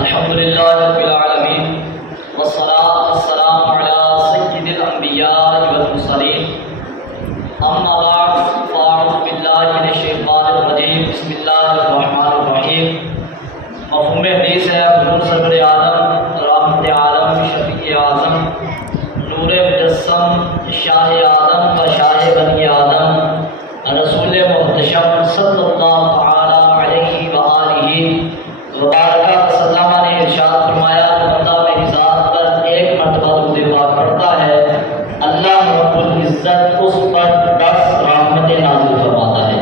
الحمد للہ رب العالمین والصلاة والسلام علی سید الانبیاء والمرسلین اما بعد فاعوذ باللہ من الشیطان الرجیم بسم اللہ الرحمن الرحیم۔ مفہوم حدیث ہے حضور سرور عالم رحمت عالم شفیع اعظم نور مجسم شاہ آدم و شاہ بنی آدم رسول محتشم صلی اللہ تعالی علیہ وآلہ وبارکہ وسلم نے ارشاد فرمایا کہ بندہ میری ذات پر ایک مرتبہ درود پاک پڑھتا ہے اللہ رب العزت اس پر 10 رحمتیں نازل فرماتا ہے۔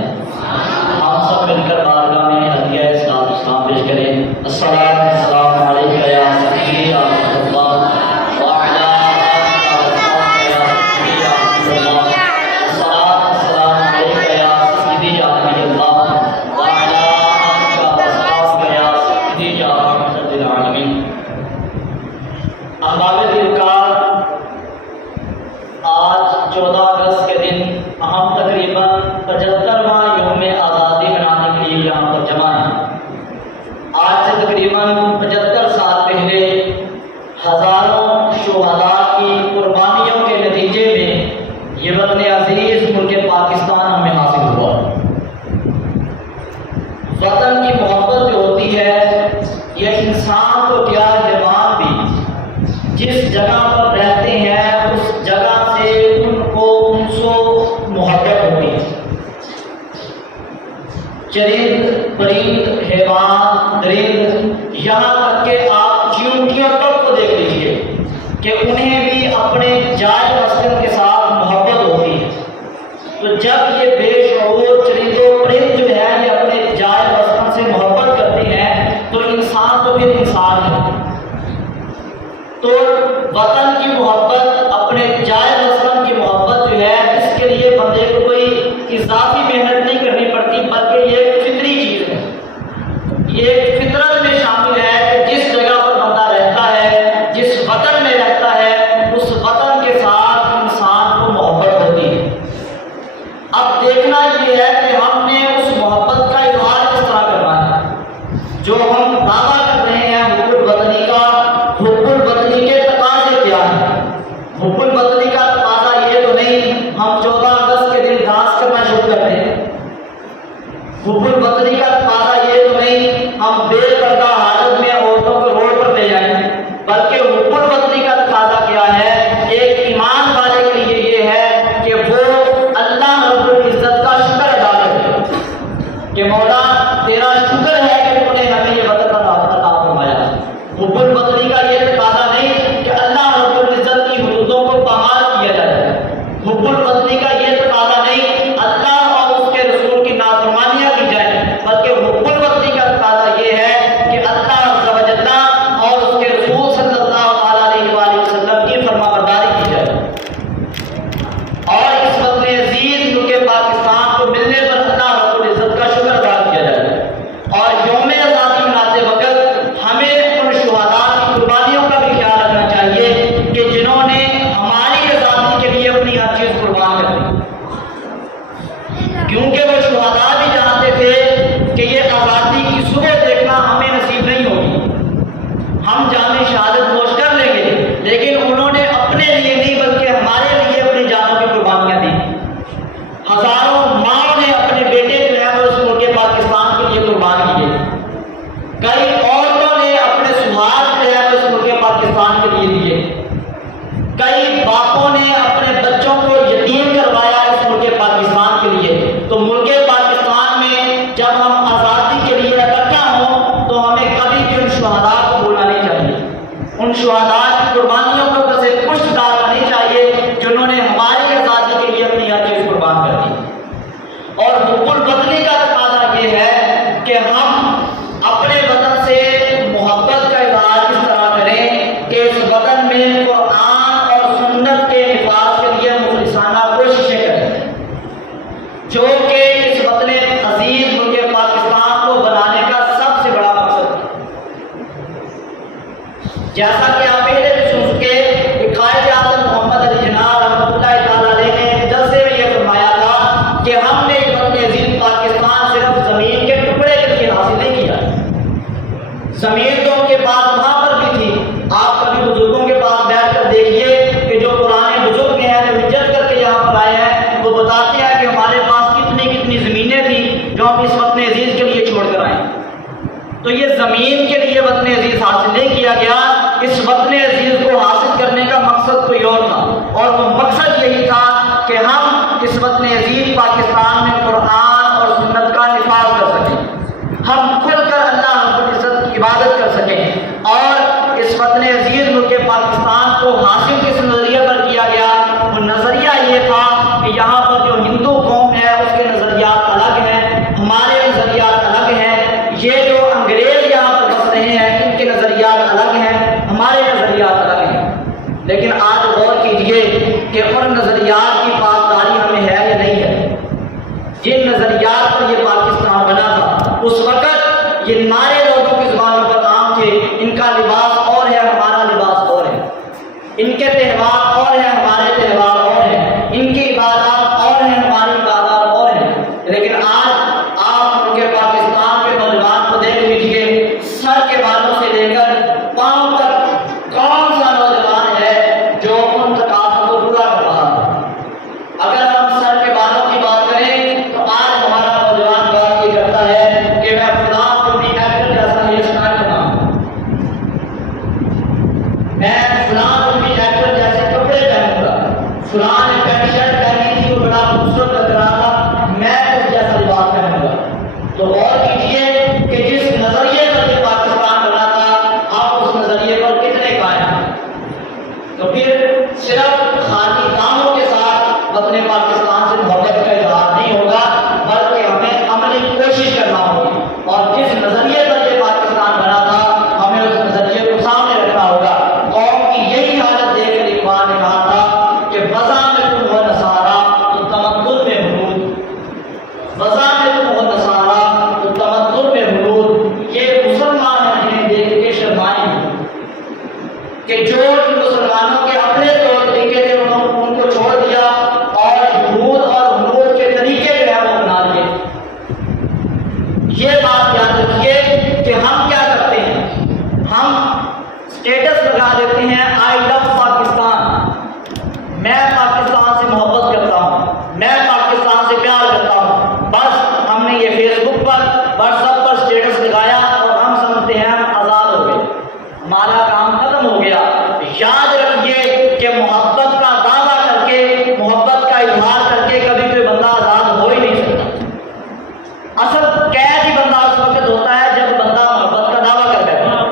ہم سب مل کر بارگاہ میں ہدیہ اسلام پیش کریں۔ الصلاۃ والسلام علیک یا سیدی یا رسول اللہ وعلی آلک یا سیدی یا رسول اللہ۔ الصلاۃ والسلام علیک یا سیدی یا نبی اللہ وعلی آلک یا سیدی یا رحمت للعالمین۔ احباب دلکار، آج 14 اگست کے دن ہم تقریباً 75واں یوم آزادی منانے کے لیے یہاں پر جمع ہیں۔ آج سے تقریباً 75 سال پہلے ہزاروں شہداء کی قربانیوں کے نتیجے میں یہ وطن عزیز ملک پاکستان ہمیں حاصل ہوا۔ وطن کی محبت جو ہوتی ہے یہ انسان کو کیا حیوان بھی جس جگہ پر رہتے ہیں اس جگہ سے ان کو انسو محبت ہوتی ہے۔ چرند پرند حیوان درند یہاں تک کہ آپ چیونٹیوں تک کو دیکھ لیجیے کہ انہیں بھی اپنے جائے مسکن کے ساتھ محبت ہوتی ہے۔ تو جب یہ بے شعور چرند و پرند جو ہے یہ اپنے جائے مسکن سے محبت کرتے ہیں تو انسان تو پھر انسان ہے۔ تو وطن کی محبت اپنے جائے مسکن کی محبت جو ہے اس کے لیے بندے کو کوئی اضافی محنت نہیں کرنی پڑتی بلکہ یہ ایک فطری چیز ہے، یہ ایک فطرت میں شامل ہے کہ جس جگہ پر بندہ رہتا ہے جس وطن میں رہتا ہے اس وطن کے ساتھ انسان کو محبت ہوتی ہے۔ اب دیکھنا یہ ہے کہ ہم نے اس محبت کا اظہار کس طرح کرنا ہے۔ جو ہم دعویٰ کر رہے ہیں حب الوطنی کا، حب الوطنی کے تقاضے کیا ہیں؟ حب الوطنی کا تقاضا یہ تو نہیں ہم 14 اگست کے دن ڈانس کرنا شروع کرتے ہیں۔ حب الوطنی کا تقاضا یہ تو نہیں ہم بے پردہ حالت میں عورتوں کو روڈ پر لے جائیں، بلکہ حب الوطنی کا تقاضا کیا ہے؟ ایک ایمان والے کے لیے یہ ہے کہ وہ اللہ رب العزت کا شکر ادا کرے کہ مولا تیرا شکر ہے کہ تو نے ہمیں یہ وطن عطا فرمایا۔ حب الوطنی کا یہ تقاضا نہیں کہ اللہ رب العزت کی حدودوں کو پامال کیا جائے۔ حب الوطنی کا یہ تقاضا نہیں اللہ اور اس کے رسول کی نافرمانیاں کی جائیں، بلکہ حب الوطنی کا تقاضا یہ ہے کہ اللہ عز و جل اور اس کے رسول صلی اللہ علیہ وآلہ وسلم کی فرمانبرداری کی جائے۔ اور اس وطن عزیز ملک پاکستان کو ملنے پر اللہ رب العزت کا شکر ادا کیا جائے۔ اور یوم آزادی مناتے وقت ہمیں ان شہداء کی قربانیوں کا بھی خیال رکھنا چاہیے کہ جنہوں نے ہماری آزادی کے لیے اپنی ہر چیز قربان کر دی، کیونکہ وہ شہداء بھی جانتے تھے کہ یہ آزادی کی صبح دیکھنا ہمیں نصیب نہیں ہوگی، ہم جامِ شہادت نوش کر لیں گے، لیکن انہوں نے اپنے لیے نہیں بلکہ ہمارے لیے اپنی جانوں کی قربانیاں دی۔ ہزاروں ماں نے اپنے بیٹے جو ہے وہ اس ملک پاکستان کے لیے قربان کیے، کئی عورتوں نے اپنے سہاگ جو ہے وہ اس ملک پاکستان کے لیے دیے، کئی باپوں نے اپنے بچوں کو یتیم کروایا اس ملک پاکستان کے لیے۔ تو ملک پاکستان میں جب ہم آزادی کے لیے اکٹھا ہوں تو ہمیں کبھی بھی ان شہداء کو بھولنا نہیں چاہیے، ان شہداء کی قربانیوں کو کسے پشت ڈالنا نہیں چاہیے جنہوں نے ہماری آزادی کے لیے اپنی ہر چیز قربان کر دی۔ اور حب الوطنی کا تقاضا یہ ہے کہ ہم اپنے وطن سے محبت کا اظہار کس طرح کریں کہ اس وطن میں قرآن اور سنت کے نفاذ کے لیے مخلصانہ کوششیں کریں، جو کہ اس وطن عزیز ملک پاکستان کو بنانے کا سب سے بڑا مقصد ہے۔ جیسا کہ آپ پہلے بھی سن چکے کہ قائد اعظم محمد علی جناح رحمۃ اللہ تعالیٰ علیہ نے جلسے میں یہ فرمایا تھا کہ ہم نے یہ وطن عزیز پاکستان صرف زمین کے ٹکڑے کے لیے حاصل نہیں کیا، زمین تو کے بات وہاں پر بھی تھی. آپ کبھی بزرگوں کے پاس بیٹھ کر دیکھیے کہ جو پرانے بزرگ ہیں جو ہجرت کر کے یہاں پر آئے ہیں وہ بتاتے ہیں کہ ہمارے پاس کتنی زمینیں تھیں جو ہم اس وطن عزیز کے لیے چھوڑ کر آئے. تو یہ زمین کے لیے وطن عزیز حاصل نہیں کیا گیا. اس وطن عزیز کو حاصل کرنے کا مقصد کوئی اور تھا, اور وہ مقصد یہی تھا کہ ہم اس وطن عزیز پاکستان میں قرآن اور سنت کا نفاذ کر سکیں, ہم کھل کر اللہ رب العزت کی عبادت کر سکیں. اور اس وطن عزیز ملک پاکستان کو حاصل کس نظریے پر کیا گیا؟ وہ نظریہ یہ تھا کہ یہاں پر جو ہندو قوم ہے اس کے نظریات الگ ہیں, ہمارے نظریات الگ ہیں. یہ جو انگریز یہاں پر بس رہے ہیں ان کے نظریات الگ ہیں, ہمارے نظریات الگ ہیں. لیکن آج غور کیجئے کہ ان نظریات کی پاسداری ہمیں ہے یا نہیں ہے. جن نظریات پر یہ پاکستان بنا تھا اس وقت یہ نعرے لوگوں کی زبانوں پر عام تھے. ان کا لباس اور ہے, ہمارا لباس اور ہے. ان کے تہوار اور ہیں, ہمارے تہوار اور ہیں. ان کی عبادات اور ہیں, ہماری عبادات اور ہیں. لیکن آج آپ ان کے پاکستان کے نوجوان کو دیکھ لیجیے, سر کے بالوں سے لے کر پاؤں تک کون سا نوجوان ہے جو ان تقاضوں کو پورا کر رہا ہے. اگر ہم سر کے بالوں کی بات کریں تو آج ہمارا نوجوان بات یہ کرتا ہے کہ میں فلاں فلمی ایکٹر جیسا ہیئر اسٹائل بناؤں, میں فلاں فلمی ایکٹر جیسے کپڑے پہنوں گا, فلاں نے پینٹ شرٹ پہنی تھی وہ بڑا خوبصورت لگ رہا تھا, میں اس جیسا لباس پہنوں گا. تو غور کیجیے کہ جس نظریے پر یہ پاکستان بنا تھا آپ اس نظریے پر کتنے قائم ہیں. تو پھر صرف خالی کاموں کے ساتھ وطن پاکستان سے محبت کا اظہار نہیں ہوگا, بلکہ ہمیں عملی کوشش کرنا ہوگی. اور جس نظریے پر یہ پاکستان بنا تھا ہمیں اس نظریے کو سامنے رکھنا ہوگا. قوم کی یہی حالت دیکھ کر اقبال نے کہا تھا کہ وضع میں تم ہو نصارا تو تمدن میں حدود, وضع میں تم ہو نصارا تو تمدن میں حدود. یہ مسلمان ہیں جنہیں دیکھ کے شرمائیں کہ جو مسلمانوں کے اپنے طور طریقے تھے ان کو چھوڑ دیا اور حدود اور حدود کے طریقے جو ہے وہ بنا لیے. یہ بات یاد رکھیے کہ ہم کیا کرتے ہیں, ہم اسٹیٹس لگا دیتے ہیں آئی لو پاکستان, میں پاکستان سے محبت کرتا ہوں, میں پاکستان سے پیار کرتا ہوں. بس ہم نے یہ فیس بک پر واٹس ایپ پر اسٹیٹس لگایا اور ہم سمجھتے ہیں ہم آزاد ہو گئے, ہمارا کام ختم ہو گیا. یاد رکھیے کہ محبت کا دعویٰ کر کے, محبت کا اظہار کر کے کبھی کوئی بندہ آزاد ہو ہی نہیں سکتا. اصل قید ہی بندہ اس وقت ہوتا ہے جب بندہ محبت کا دعویٰ کر بیٹھتا ہے.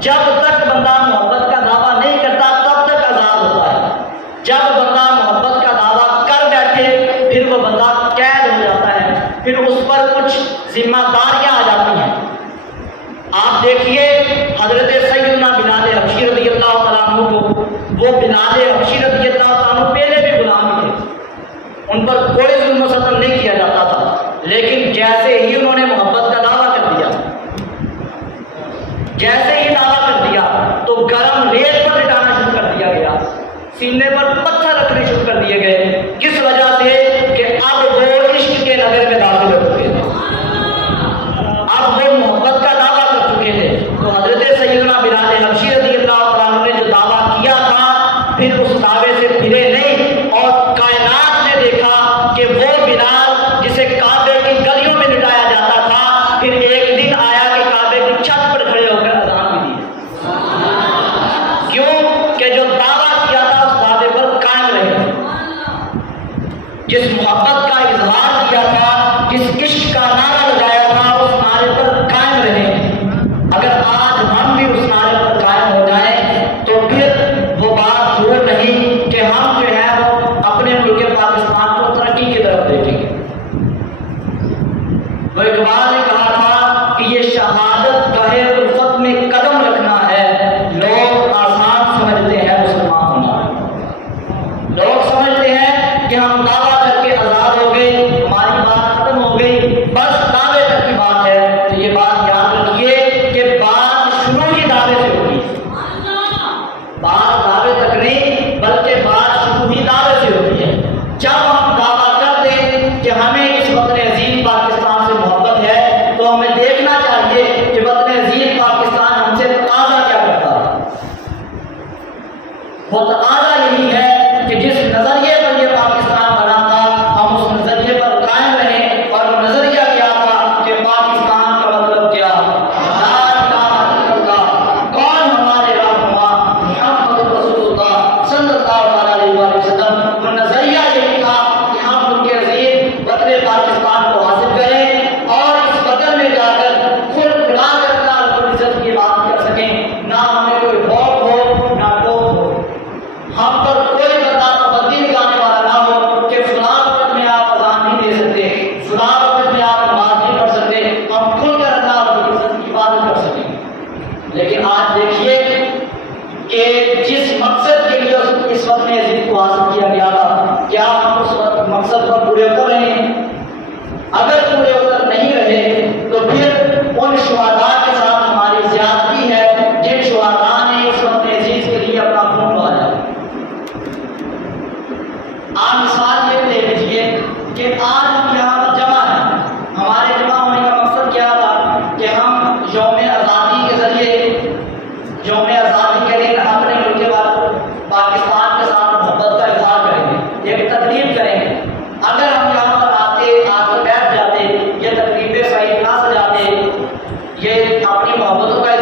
جب تک بندہ محبت کا دعویٰ نہیں کرتا تب تک آزاد ہوتا ہے. جب بندہ محبت کا دعویٰ کر بیٹھے پھر وہ بندہ قید ہو جاتا ہے, پھر اس پر کچھ ذمہ داریاں آ جاتی ہیں. آپ دیکھیے حضرت سیدنا بلال حبشی رضی اللہ تعالیٰ عنہ کو, وہ بلال حبشی رضی اللہ تعالیٰ عنہ پہلے بھی غلام تھے, ان پر کوئی ظلم و ستم نہیں کیا جاتا تھا. لیکن جیسے ہی انہوں نے محبت کا دعویٰ کر دیا, جیسے ہی دعویٰ کر دیا تو گرم ریت پر لٹانا شروع کر دیا گیا, سینے پر پتھر رکھنے شروع کر دیے گئے. کس وجہ سے کہ اب وہ عشق کے نگر میں داخل ہو چکے تھے, اب وہ محبت کا دعویٰ کر چکے تھے. تو حضرت سیدنا بلال حبشی رضی اللہ عنہ نے جو دعویٰ کیا تھا پھر اس دعوے سے پھرے نہیں, اور کائنات نے دیکھا کہ وہ بلال جسے کعبے کی گلیوں میں لٹایا جاتا تھا پھر ایک دن آیا کہ کعبے کی چھت پر کھڑے ہو کر اذان بھی دی. کیوں کہ جو دعویٰ کیا تھا اس دعوے پر قائم رہے, جس محبت کا اظہار کیا تھا, جس لیکن آج دیکھیے کہ جس مقصد کے لیے اس وقت میں یزید کو حاصل کیا گیا تھا، کیا ہم اس وقت مقصد پر پورے اتر رہے ہیں؟ اگر پورے اتر نہیں رہے تو پھر ان شہداء کے ساتھ ہماری زیادتی ہے جن شہداء نے اس وقت یزید کے لیے اپنا خون بہایا۔ آپ مثال یہ لے لیجیے کہ آج ہم یہاں پر جمع ہیں، ہمارے جمع ہونے کا مقصد کیا تھا کہ ہم یوم آزادی کے ذریعے، یوم آزادی کے دن اپنے ملک کے بعد پاکستان کے ساتھ محبت کا اظہار کریں گے، ایک تقریب کریں گے۔ اگر ہم یہاں پر آ کے بیٹھ جاتے، یہ تقریبیں صحیح نہ سجاتے، یہ اپنی محبتوں کا